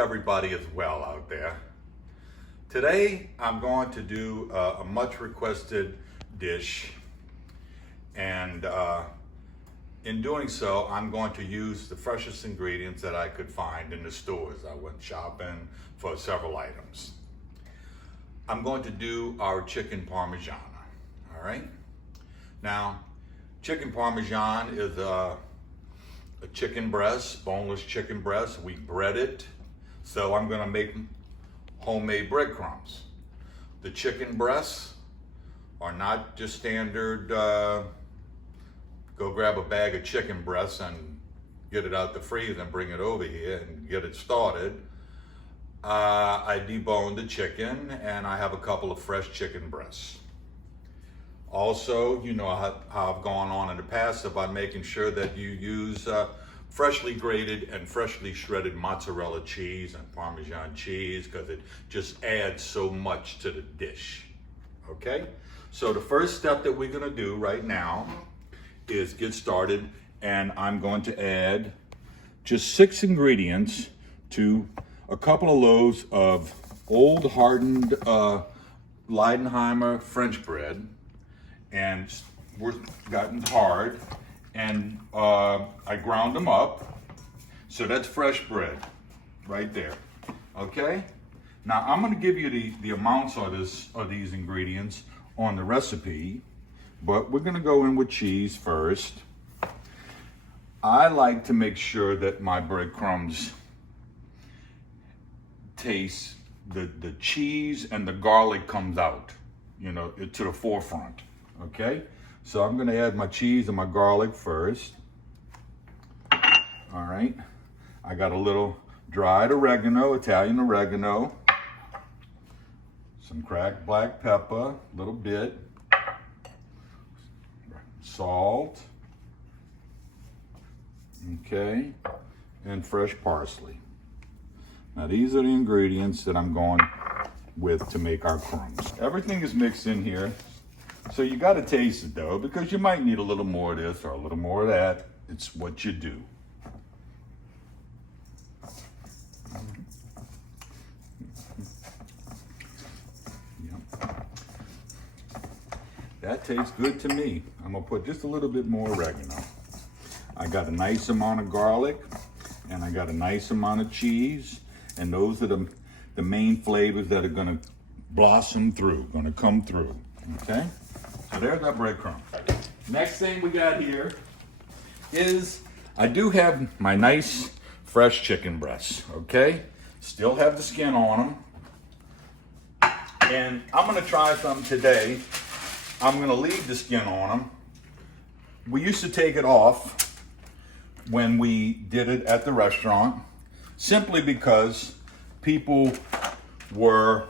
everybody is well out there. Today I'm going to do a much requested dish, and in doing so I'm going to use the freshest ingredients that I could find in the stores. I went shopping for several items. I'm going to do our chicken parmesan. All right. Now, chicken parmesan is a chicken breast, boneless chicken breast. We bread it. So I'm gonna make homemade breadcrumbs. The chicken breasts are not just standard, go grab a bag of chicken breasts and get it out the freezer and bring it over here and get it started. I deboned the chicken and I have a couple of fresh chicken breasts. Also, you know how I've gone on in the past about making sure that you use freshly grated and freshly shredded mozzarella cheese and Parmesan cheese, because it just adds so much to the dish. Okay? So the first step that we're gonna do right now is get started, and I'm going to add just 6 ingredients to a couple of loaves of old hardened Leidenheimer French bread, and we're gotten hard, and I ground them up. So that's fresh bread right there. Okay? Now I'm gonna give you the amounts of these ingredients on the recipe, but we're gonna go in with cheese first. I like to make sure that my breadcrumbs taste, the cheese and the garlic comes out, you know, to the forefront. Okay, so I'm gonna add my cheese and my garlic first. All right, I got a little dried oregano, Italian oregano, some cracked black pepper, a little bit, salt, okay, and fresh parsley. Now these are the ingredients that I'm going with to make our crumbs. Everything is mixed in here. So you got to taste it though, because you might need a little more of this or a little more of that. It's what you do. Yep. That tastes good to me. I'm gonna put just a little bit more oregano. I got a nice amount of garlic, and I got a nice amount of cheese, and those are the main flavors that are gonna blossom through, gonna come through, okay? So there's our breadcrumb. Next thing we got here is, I do have my nice fresh chicken breasts, okay? Still have the skin on them. And I'm gonna try something today. I'm gonna leave the skin on them. We used to take it off when we did it at the restaurant, simply because people were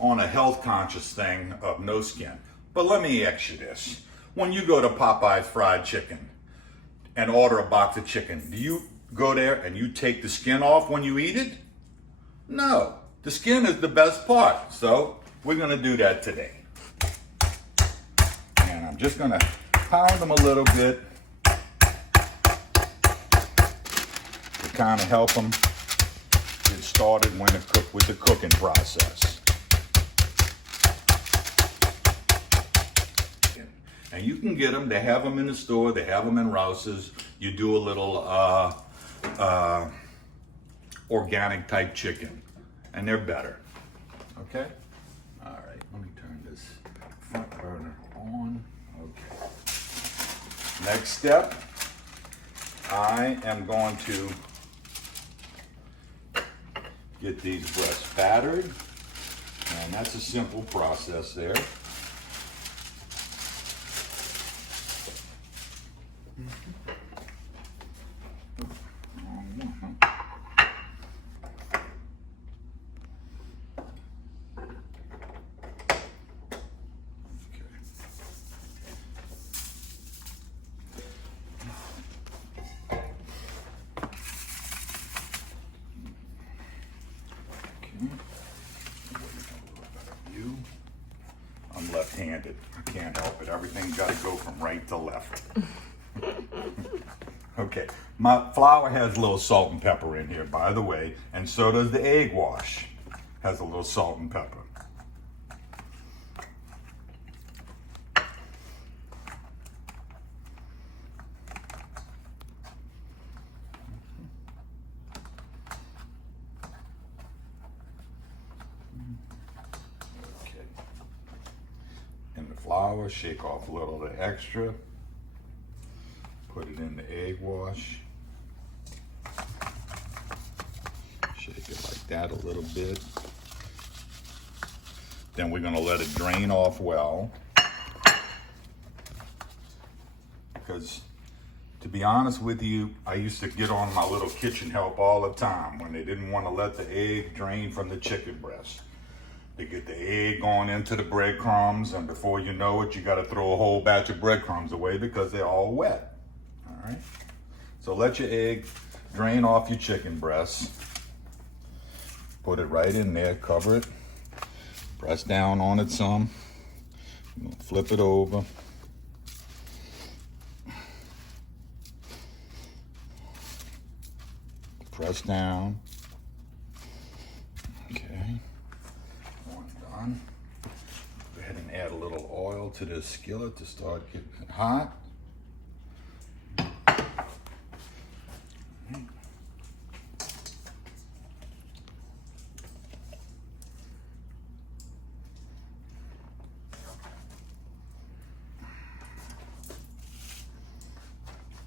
on a health conscious thing of no skin. But let me ask you this. When you go to Popeye's Fried Chicken and order a box of chicken, do you go there and you take the skin off when you eat it? No, the skin is the best part. So we're gonna do that today. And I'm just gonna pound them a little bit to kind of help them get started with the cooking process. And you can get them, they have them in the store, they have them in Rouse's. You do a little organic type chicken, and they're better, okay? All right, let me turn this front burner on, okay. Next step, I am going to get these breasts battered, and that's a simple process there. I'm left-handed. I can't help it. Everything's got to go from right to left. Okay, my flour has a little salt and pepper in here, by the way, and so does the egg wash. Has a little salt and pepper. Okay. In the flour, shake off a little of the extra. Put it in the egg wash. Shake it like that a little bit. Then we're gonna let it drain off well. Because to be honest with you, I used to get on my little kitchen help all the time when they didn't want to let the egg drain from the chicken breast. They get the egg going into the breadcrumbs, and before you know it, you gotta throw a whole batch of breadcrumbs away because they're all wet. All right, so let your egg drain off your chicken breast. Put it right in there, cover it, press down on it some, flip it over. Press down. Okay, one done. Go ahead and add a little oil to this skillet to start getting it hot.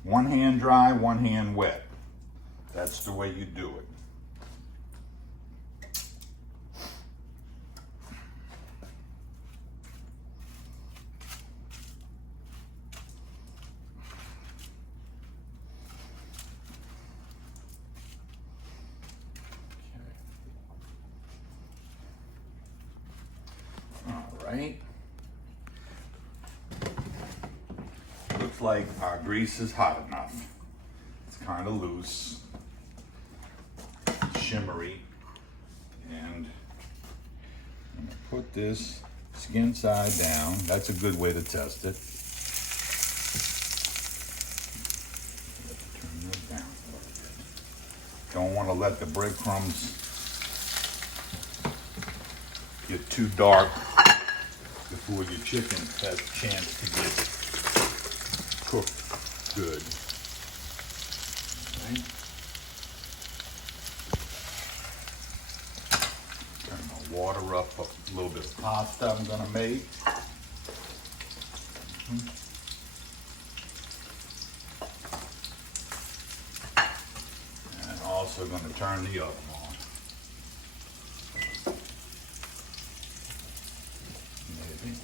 One hand dry, one hand wet. That's the way you do it. Okay. All right. Looks like our grease is hot enough. It's kind of loose, shimmery, and I'm gonna put this skin side down. That's a good way to test it. Turn this down a little bit. Don't want to let the breadcrumbs get too dark before your chicken has a chance to get cooked good. Right. Turn my water up a little bit of pasta I'm gonna make. And also gonna turn the oven on. Maybe.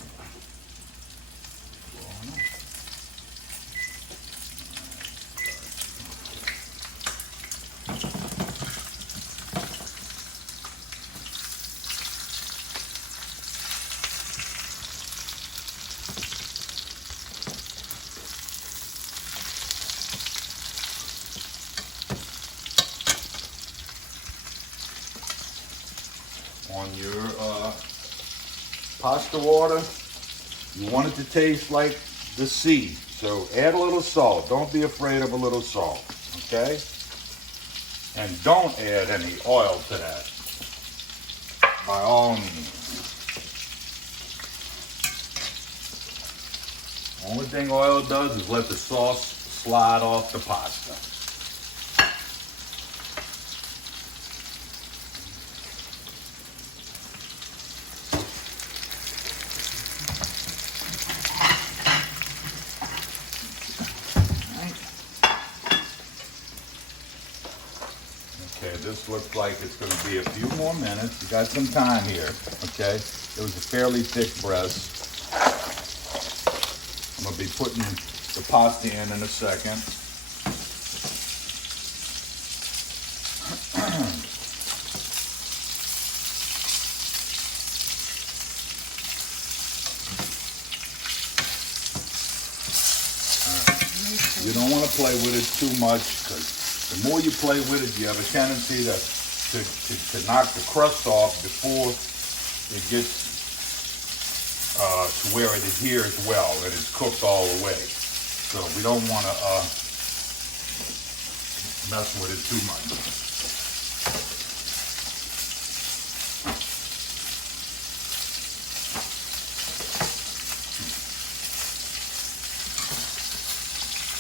On your pasta water, you want it to taste like the sea. So add a little salt. Don't be afraid of a little salt, okay? And don't add any oil to that, by all means. Only thing oil does is let the sauce slide off the pasta. Okay, this looks like it's going to be a few more minutes. You got some time here, okay? It was a fairly thick breast. I'm going to be putting the pasta in a second. You don't want to play with it too much, because the more you play with it, you have a tendency to knock the crust off before it gets to where it adheres well and it's cooked all the way. So we don't want to mess with it too much.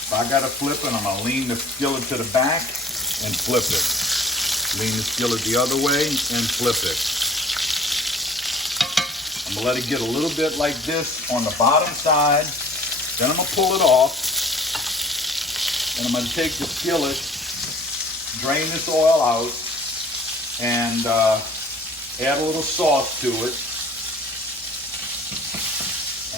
If I gotta flip it, I'm gonna lean the skillet to the back and flip it. Lean the skillet the other way and flip it. I'm gonna let it get a little bit like this on the bottom side. Then I'm gonna pull it off. And I'm gonna take the skillet, drain this oil out, and add a little sauce to it.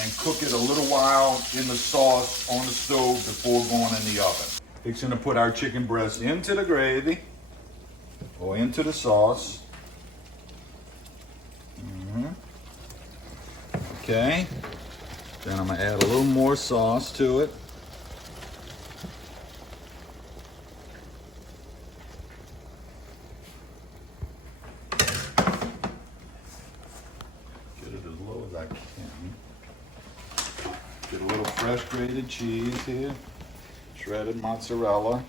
And cook it a little while in the sauce on the stove before going in the oven. Fixing to put our chicken breast into the gravy or into the sauce. Okay. Then I'm gonna add a little more sauce to it. Get it as low as I can. Get a little fresh grated cheese here, shredded mozzarella.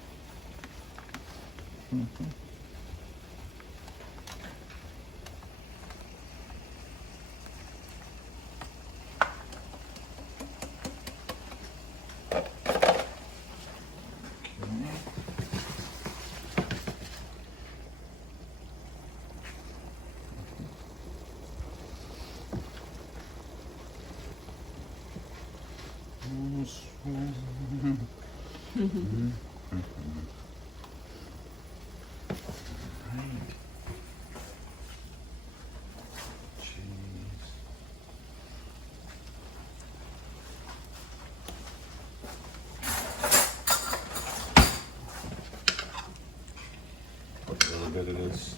Put a little bit of this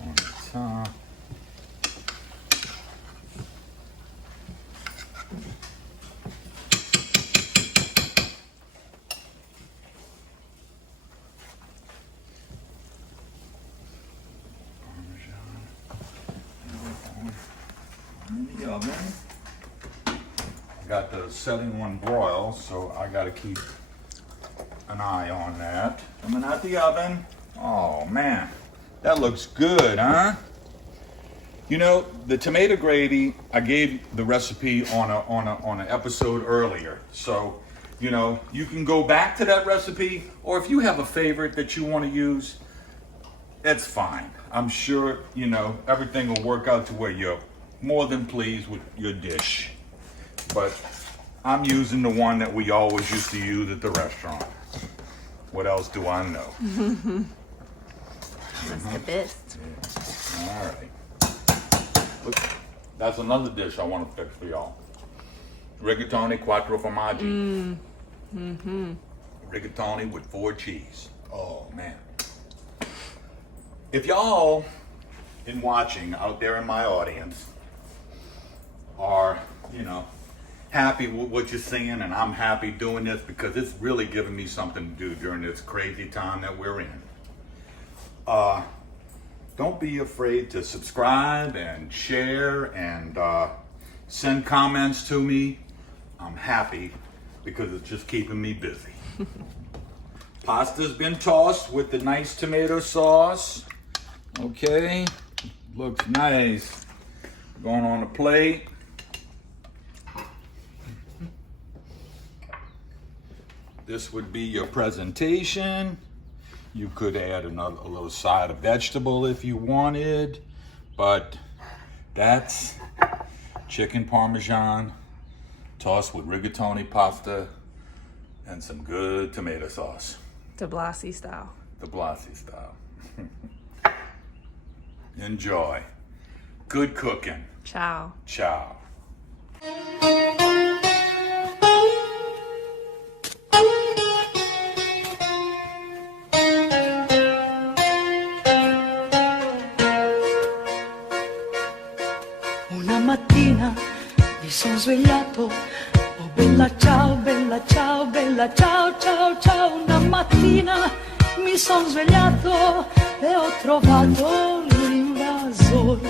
on the top. In the oven. I got the setting on broil, so I got to keep an eye on that. Coming out the oven. Oh man, that looks good, huh? You know, the tomato gravy, I gave the recipe on an episode earlier. So, you know, you can go back to that recipe, or if you have a favorite that you want to use, it's fine. I'm sure, you know, everything will work out to where you're more than pleased with your dish. But I'm using the one that we always used to use at the restaurant. What else do I know? That's the best. Yeah. All right. Look, that's another dish I want to fix for y'all. Rigatoni quattro formaggi. Rigatoni with 4 cheese. Oh man. If y'all in watching out there in my audience are, you know, happy with what you're seeing, and I'm happy doing this because it's really giving me something to do during this crazy time that we're in. Don't be afraid to subscribe and share and send comments to me. I'm happy because it's just keeping me busy. Pasta's been tossed with the nice tomato sauce. Okay, looks nice. Going on a plate. This would be your presentation. You could add a little side of vegetable if you wanted, but that's chicken Parmesan tossed with rigatoni pasta and some good tomato sauce. De Blasi style. De Blasi style. Enjoy. Good cooking. Ciao. Ciao. Una mattina mi sono svegliato, oh bella ciao, bella ciao, bella ciao, ciao, ciao. Una mattina mi sono svegliato e ho trovato l'invasore